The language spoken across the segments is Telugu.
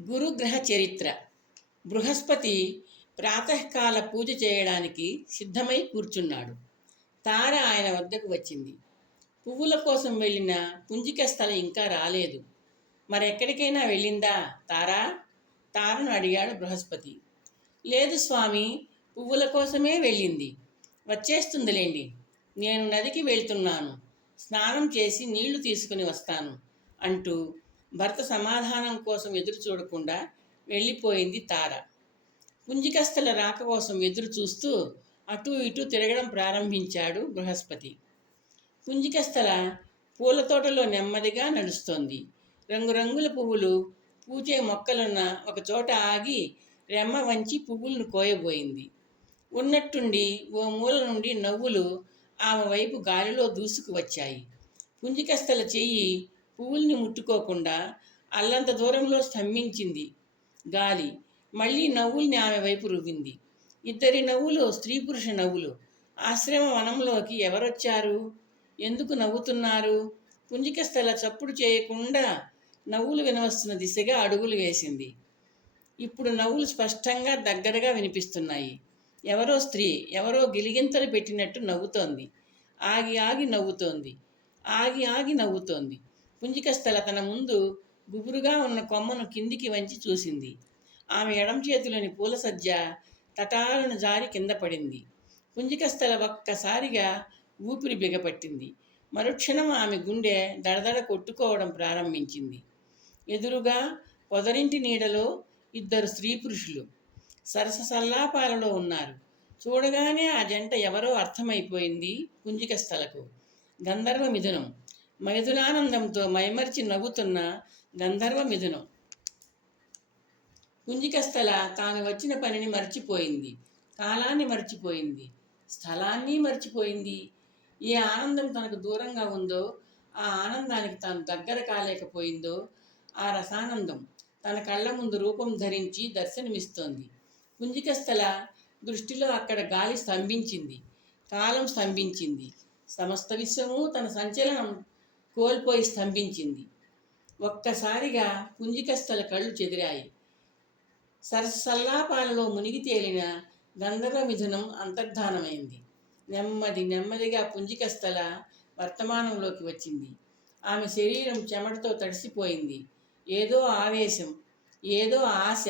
గురుగ్రహ చరిత్ర. బృహస్పతి ప్రాతకాల పూజ చేయడానికి సిద్ధమై కూర్చున్నాడు. తార ఆయన వద్దకు వచ్చింది. పువ్వుల కోసం వెళ్ళిన పుంజిక స్థలం ఇంకా రాలేదు. మరెక్కడికైనా వెళ్ళిందా తారా? తారను అడిగాడు బృహస్పతి. లేదు స్వామి పువ్వుల కోసమే వెళ్ళింది. వచ్చేస్తుందిలేండి. నేను నదికి వెళ్తున్నాను. స్నానం చేసి నీళ్ళు తీసుకుని వస్తాను అంటూ భర్త సమాధానం కోసం ఎదురు చూడకుండా వెళ్ళిపోయింది తార. పుంజికస్థల రాక కోసం ఎదురు చూస్తూ అటు ఇటు తిరగడం ప్రారంభించాడు బృహస్పతి. పుంజికస్థల పూల తోటలో నెమ్మదిగా నడుస్తోంది. రంగురంగుల పువ్వులు పూచే మొక్కలున్న ఒక చోట ఆగి రెమ్మ వంచి పువ్వులను కోయబోయింది. ఉన్నట్టుండి ఓ మూల నుండి నవ్వులు ఆమె వైపు గాలిలో దూసుకు వచ్చాయి పుంజికస్థల చెయ్యి పువ్వుల్ని ముట్టుకోకుండా అల్లంత దూరంలో స్తంభించింది గాలి. మళ్ళీ నవ్వుల్ని ఆమె వైపు రువ్వింది. ఇద్దరి నవ్వులు స్త్రీ పురుష నవ్వులు. ఆశ్రమ వనంలోకి ఎవరొచ్చారు? ఎందుకు నవ్వుతున్నారు? పుంజికస్థల చప్పుడు చేయకుండా నవ్వులు వినవస్తున్న దిశగా అడుగులు వేసింది. ఇప్పుడు నవ్వులు స్పష్టంగా దగ్గరగా వినిపిస్తున్నాయి. ఎవరో స్త్రీ ఎవరో గిలిగింతలు పెట్టినట్టు నవ్వుతోంది. ఆగి ఆగి నవ్వుతోంది. ఆగి ఆగి నవ్వుతోంది. పుంజికస్థల తన ముందు గుబురుగా ఉన్న కొమ్మను కిందికి వంచి చూసింది. ఆమె ఎడం చేతిలోని పూల సజ్జ తటాలను జారి కింద పడింది. పుంజికస్థల ఒక్కసారిగా ఊపిరి బిగపట్టింది. మరుక్షణం ఆమె గుండె దడదడ కొట్టుకోవడం ప్రారంభించింది. ఎదురుగా పొదరింటి నీడలో ఇద్దరు స్త్రీ పురుషులు సరస సల్లాపాలలో ఉన్నారు. చూడగానే ఆ జంట ఎవరో అర్థమైపోయింది పుంజికస్థలకు. గంధర్వ మిథునం మైథునానందంతో మైమరిచి నవ్వుతున్న గంధర్వ మిథునం పుంజికస్థల తాను వచ్చిన పనిని మర్చిపోయింది. కాలాన్ని మర్చిపోయింది. స్థలాన్ని మర్చిపోయింది. ఏ ఆనందం తనకు దూరంగా ఉందో ఆ ఆనందానికి తాను దగ్గర కాలేకపోయిందో ఆ రసానందం తన కళ్ళ ముందు రూపం ధరించి దర్శనమిస్తోంది. పుంజికస్థల దృష్టిలో అక్కడ గాలి స్తంభించింది. కాలం స్తంభించింది. సమస్త విశ్వము తన సంచలనం కోల్పోయి స్తంభించింది. ఒక్కసారిగా పుంజికస్థల కళ్ళు చెదిరాయి. సరసల్లాపాలలో మునిగి తేలిన గంధర్వమిథునం అంతర్ధానమైంది. నెమ్మది నెమ్మదిగా పుంజికస్థల వర్తమానంలోకి వచ్చింది. ఆమె శరీరం చెమటతో తడిసిపోయింది. ఏదో ఆవేశం ఏదో ఆశ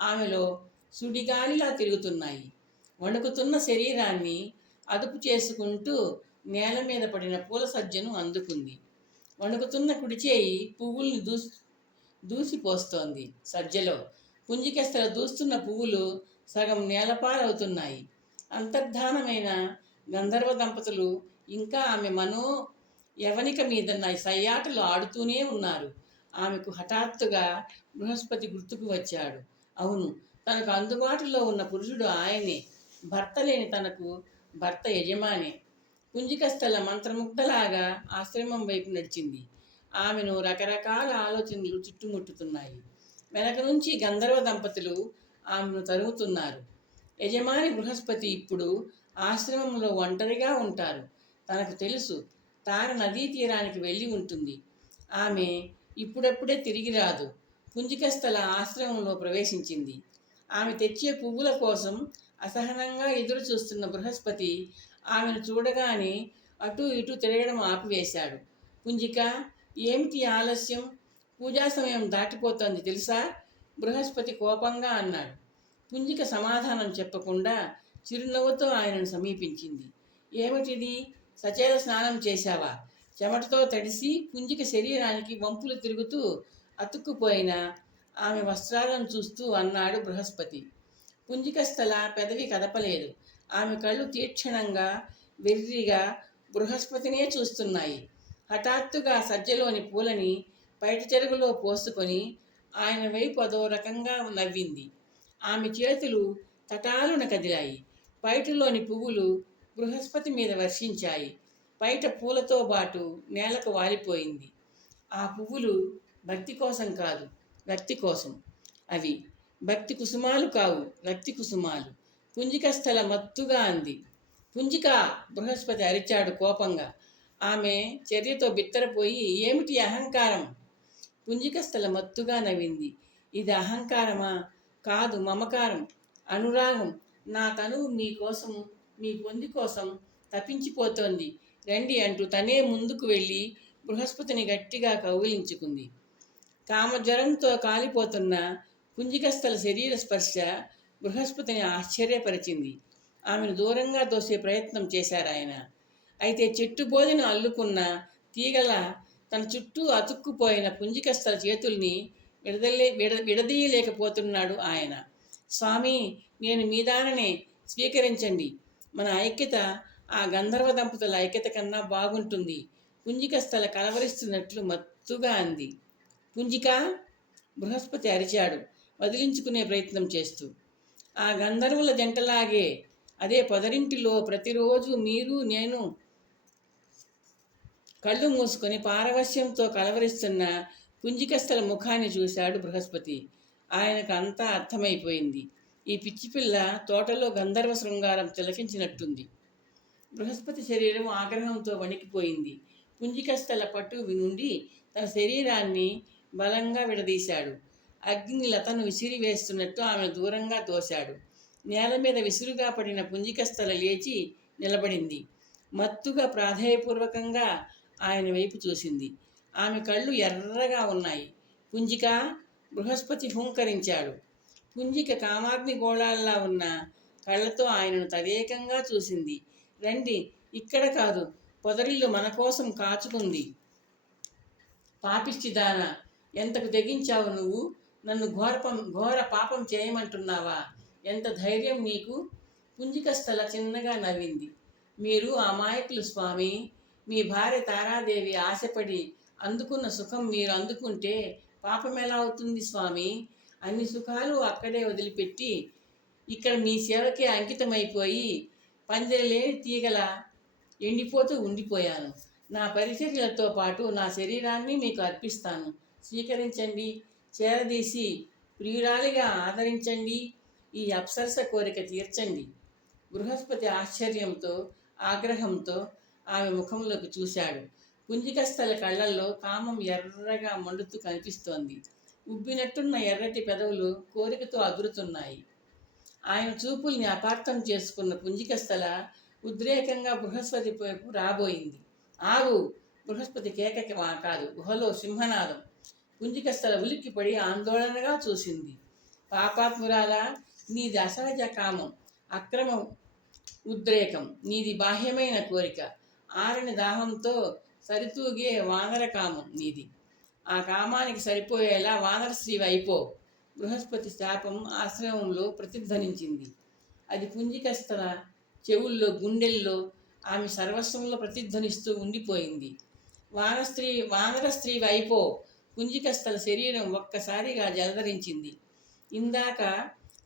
ఆమెలో సుడిగాలిలా తిరుగుతున్నాయి. వణుకుతున్న శరీరాన్ని అదుపు చేసుకుంటూ నేల మీద పడిన పూల సజ్జను అందుకుంది. వణుకుతున్న కుడిచేయి పువ్వుల్ని దూసి దూసిపోస్తోంది సజ్జలో. పుంజికెస్తల దూస్తున్న పువ్వులు సగం నేలపాలవుతున్నాయి అంతర్ధానమైన గంధర్వ దంపతులు ఇంకా ఆమె మనో యవనిక మీద సయ్యాటలు ఆడుతూనే ఉన్నారు. ఆమెకు హఠాత్తుగా బృహస్పతి గుర్తుకు వచ్చాడు. అవును తనకు అందుబాటులో ఉన్న పురుషుడు ఆయనే. భర్త లేని తనకు భర్త యజమానే. పుంజికస్థల మంత్రముగ్ధలాగా ఆశ్రమం వైపు నడిచింది. ఆమెను రకరకాల ఆలోచనలు చుట్టుముట్టుతున్నాయి. వెనక నుంచి గంధర్వ దంపతులు ఆమెను తరుగుతున్నారు యజమాని బృహస్పతి ఇప్పుడు ఆశ్రమంలో ఒంటరిగా ఉంటారు. తనకు తెలుసు తార నదీ తీరానికి వెళ్ళి ఉంటుంది. ఆమె ఇప్పుడప్పుడే తిరిగి రాదు. పుంజికస్థల ఆశ్రమంలో ప్రవేశించింది. ఆమె తెచ్చే పువ్వుల కోసం అసహనంగా ఎదురు చూస్తున్న బృహస్పతి ఆమెను చూడగానే అటు ఇటు తిరగడం ఆపివేశాడు. పుంజిక ఏమిటి ఆలస్యం? పూజా సమయం దాటిపోతోంది తెలుసా? బృహస్పతి కోపంగా అన్నాడు. పుంజిక సమాధానం చెప్పకుండా చిరునవ్వుతో ఆయనను సమీపించింది. ఏమిటిది? సచేల స్నానం చేశావా? చెమటతో తడిసి పుంజిక శరీరానికి వంపులు తిరుగుతూ అతుక్కుపోయిన ఆమె వస్త్రాలను చూస్తూ అన్నాడు బృహస్పతి. పుంజిక స్థల పెదవి కదపలేదు. ఆమె కళ్ళు తీక్షణంగా వెర్రిగా బృహస్పతినే చూస్తున్నాయి. హఠాత్తుగా సజ్జలోని పూలని బయట చెరుగులో పోసుకొని ఆయన వైపు అదో రకంగా నవ్వింది. ఆమె చేతులు తటాలున కదిలాయి. బయటలోని పువ్వులు బృహస్పతి మీద వర్షించాయి. బయట పూలతో పాటు నేలకు వాలిపోయింది. ఆ పువ్వులు భక్తి కోసం కాదు రక్తి కోసం. అవి భక్తి కుసుమాలు కావు రక్తి కుసుమాలు. పుంజికస్థల మత్తుగా అంది. పుంజిక బృహస్పతి అరిచాడు కోపంగా. ఆమె చర్యతో బిత్తరపోయి ఏమిటి అహంకారం? పుంజికస్థల మత్తుగా నవ్వింది. ఇది అహంకారమా? కాదు మమకారం అనురాగం. నా తనువు మీ కోసం మీ పొంది కోసం తప్పించిపోతోంది. రండి అంటూ తనే ముందుకు వెళ్ళి బృహస్పతిని గట్టిగా కౌగిలించుకుంది. కామజ్వరంతో కాలిపోతున్న పుంజికస్థల శరీర స్పర్శ బృహస్పతిని ఆశ్చర్యపరిచింది. ఆమెను దూరంగా దోసే ప్రయత్నం చేశారాయన అయితే చెట్టు బోధను అల్లుకున్న తీగల తన చుట్టూ అతుక్కుపోయిన పుంజికస్థల చేతుల్ని విడదలే విడ విడదీయలేకపోతున్నాడు ఆయన. స్వామి నేను మీదాననే స్వీకరించండి. మన ఐక్యత ఆ గంధర్వ దంపతుల ఐక్యత కన్నా బాగుంటుంది. పుంజికస్థల కలవరిస్తున్నట్లు మత్తుగా అంది. పుంజిక? బృహస్పతి అరిచాడు. వదిలించుకునే ప్రయత్నం చేస్తూ. ఆ గంధర్వుల జంటలాగే అదే పొదరింటిలో ప్రతిరోజు మీరు నేను కళ్ళు మూసుకొని పారవశ్యంతో కలవరిస్తున్న పుంజికస్థల ముఖాన్ని చూశాడు బృహస్పతి. ఆయనకు అంతా అర్థమైపోయింది. ఈ పిచ్చిపిల్ల తోటలో గంధర్వ శృంగారం తిలకించినట్టుంది. బృహస్పతి శరీరం ఆగ్రహంతో వణికిపోయింది. పుంజికస్థల పట్టు నుండి తన శరీరాన్ని బలంగా విడదీశాడు. అగ్ని లతను విసిరివేస్తున్నట్టు ఆమెను దూరంగా తోశాడు. నేల మీద విసురుగా పడిన పుంజికస్థల లేచి నిలబడింది. మత్తుగా ప్రాధేయపూర్వకంగా ఆయన వైపు చూసింది. ఆమె కళ్ళు ఎర్రగా ఉన్నాయి. పుంజిక బృహస్పతి హుంకరించాడు. పుంజిక కామాగ్ని గోళాల్లా ఉన్న కళ్ళతో ఆయనను తదేకంగా చూసింది. రండి ఇక్కడ కాదు పొదరిల్లు మన కోసం కాచుకుంది. పాపిష్టిదాన ఎంతకు తెగించావు నువ్వు? నన్ను ఘోరపం ఘోర పాపం చేయమంటున్నావా? ఎంత ధైర్యం నీకు? పుంజికస్థల చిన్నగా నవ్వింది. మీరు అమాయకులు స్వామి మీ భార్య తారాదేవి ఆశపడి అందుకున్న సుఖం మీరు అందుకుంటే పాపం ఎలా అవుతుంది స్వామి? అన్ని సుఖాలు అక్కడే వదిలిపెట్టి ఇక్కడ మీ సేవకే అంకితమైపోయి పందిరలేని తీగల ఎండిపోతూ ఉండిపోయాను. నా పరిచర్యలతో పాటు నా శరీరాన్ని మీకు అర్పిస్తాను. స్వీకరించండి. చేరదీసి ప్రియురాలిగా ఆదరించండి. ఈ అప్సరస కోరిక తీర్చండి. బృహస్పతి ఆశ్చర్యంతో ఆగ్రహంతో ఆమె ముఖంలోకి చూశాడు. పుంజికస్థల కళ్ళల్లో కామం ఎర్రగా మండుతూ కనిపిస్తోంది. ఉబ్బినట్టున్న ఎర్రటి పెదవులు కోరికతో అదురుతున్నాయి. ఆయన చూపుల్ని అపార్థం చేసుకున్న పుంజికస్థల ఉద్రేకంగా బృహస్పతి వైపు రాబోయింది. ఆగు! బృహస్పతి కేక కాదు గుహలో సింహనాదం. పుంజికస్థల ఉలిక్కిపడి ఆందోళనగా చూసింది. పాపాత్మురాల నీది అసహజ కామం అక్రమ ఉద్రేకం నీది బాహ్యమైన కోరిక ఆరిన దాహంతో సరితూగే వానర కామం నీది. ఆ కామానికి సరిపోయేలా వానర శ్రీవి అయిపో బృహస్పతి శాపం ఆశ్రమంలో ప్రతిధ్వనించింది. అది పుంజికస్థల చెవుల్లో గుండెల్లో ఆమె సర్వస్వంలో ప్రతిధ్వనిస్తూ ఉండిపోయింది. వానస్త్రీ వానర స్త్రీ వైపో. పుంజికస్థల శరీరం ఒక్కసారిగా జలధరించింది. ఇందాక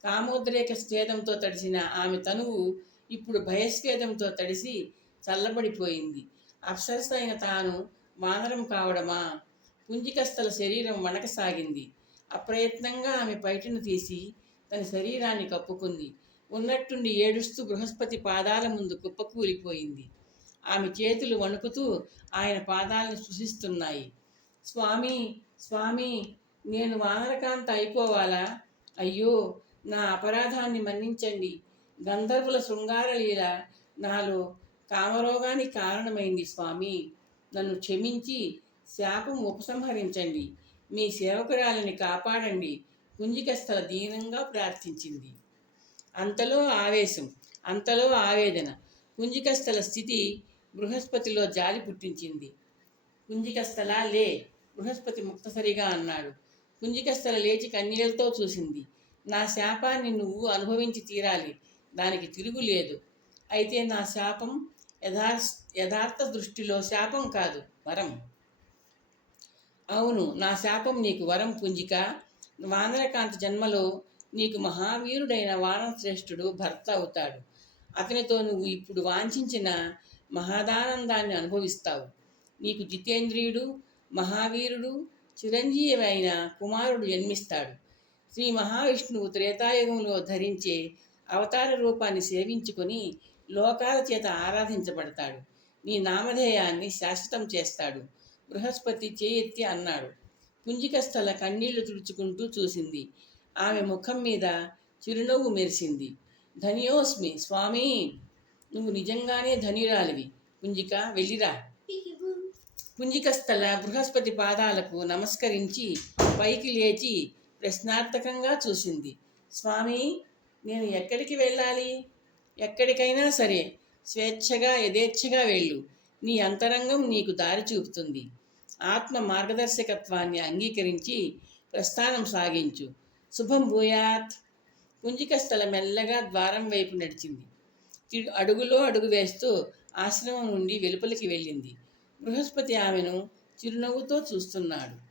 కామోద్రేక స్వేదంతో తడిసిన ఆమె తనువు ఇప్పుడు భయస్వేదంతో తడిసి చల్లబడిపోయింది. అప్సరస అయిన తాను వానరం కావడమా? పుంజికస్థల శరీరం వణకసాగింది. అప్రయత్నంగా ఆమె పైటను తీసి తన శరీరాన్ని కప్పుకుంది. ఉన్నట్టుండి ఏడుస్తూ బృహస్పతి పాదాల ముందు కుప్పకూలిపోయింది. ఆమె చేతులు వణుకుతూ ఆయన పాదాలను స్పృశిస్తున్నాయి స్వామి స్వామి నేను వానరకాంత అయిపోవాలా? అయ్యో నా అపరాధాన్ని మన్నించండి. గంధర్వుల శృంగారలీల నాలో కామరోగానికి కారణమైంది స్వామి. నన్ను క్షమించి శాపం ఉపసంహరించండి. మీ సేవకురాలని కాపాడండి. కుంజికస్థల దీనంగా ప్రార్థించింది. అంతలో ఆవేశం అంతలో ఆవేదన. కుంజికస్థల స్థితి బృహస్పతిలో జాలి పుట్టించింది. కుంజికస్థల లే బృహస్పతి ముక్తసరిగా అన్నాడు. కుంజికస్థల లేచి కన్నీళ్ళతో చూసింది. నా శాపాన్ని నువ్వు అనుభవించి తీరాలి. దానికి తిరుగు లేదు. అయితే నా శాపం యథా యథార్థ దృష్టిలో శాపం కాదు వరం. అవును నా శాపం నీకు వరం పుంజిక. వానరకాంత జన్మలో నీకు మహావీరుడైన వానశ్రేష్ఠుడు భర్త అవుతాడు. అతనితో నువ్వు ఇప్పుడు వాంఛించిన మహదానందాన్ని అనుభవిస్తావు. నీకు జితేంద్రియుడు మహావీరుడు చిరంజీవి అయిన కుమారుడు జన్మిస్తాడు. శ్రీ మహావిష్ణువు త్రేతాయుగంలో ధరించే అవతార రూపాన్ని సేవించుకొని లోకాల చేత ఆరాధించబడతాడు. నీ నామధేయాన్ని శాశ్వతం చేస్తాడు. బృహస్పతి చేయెత్తి అన్నాడు. పుంజికస్థల కన్నీళ్ళు తుడుచుకుంటూ చూసింది. ఆమె ముఖం మీద చిరునవ్వు మెరిసింది. ధన్యోస్మి స్వామి నువ్వు నిజంగానే ధనిరాలివి. పుంజిక వెళ్ళిరా. పుంజికస్థల బృహస్పతి పాదాలకు నమస్కరించి పైకి లేచి ప్రశ్నార్థకంగా చూసింది. స్వామి నేను ఎక్కడికి వెళ్ళాలి? ఎక్కడికైనా సరే స్వేచ్ఛగా యథేచ్ఛగా వెళ్ళు. నీ అంతరంగం నీకు దారి చూపుతుంది. ఆత్మ మార్గదర్శకత్వాన్ని అంగీకరించి ప్రస్థానం సాగించు. శుభం భూయాత్. పుంజికస్థల మెల్లగా ద్వారం వైపు నడిచింది. అడుగులో అడుగు వేస్తూ ఆశ్రమం నుండి వెలుపలికి వెళ్ళింది. బృహస్పతి ఆమెను చిరునవ్వుతో చూస్తున్నాడు.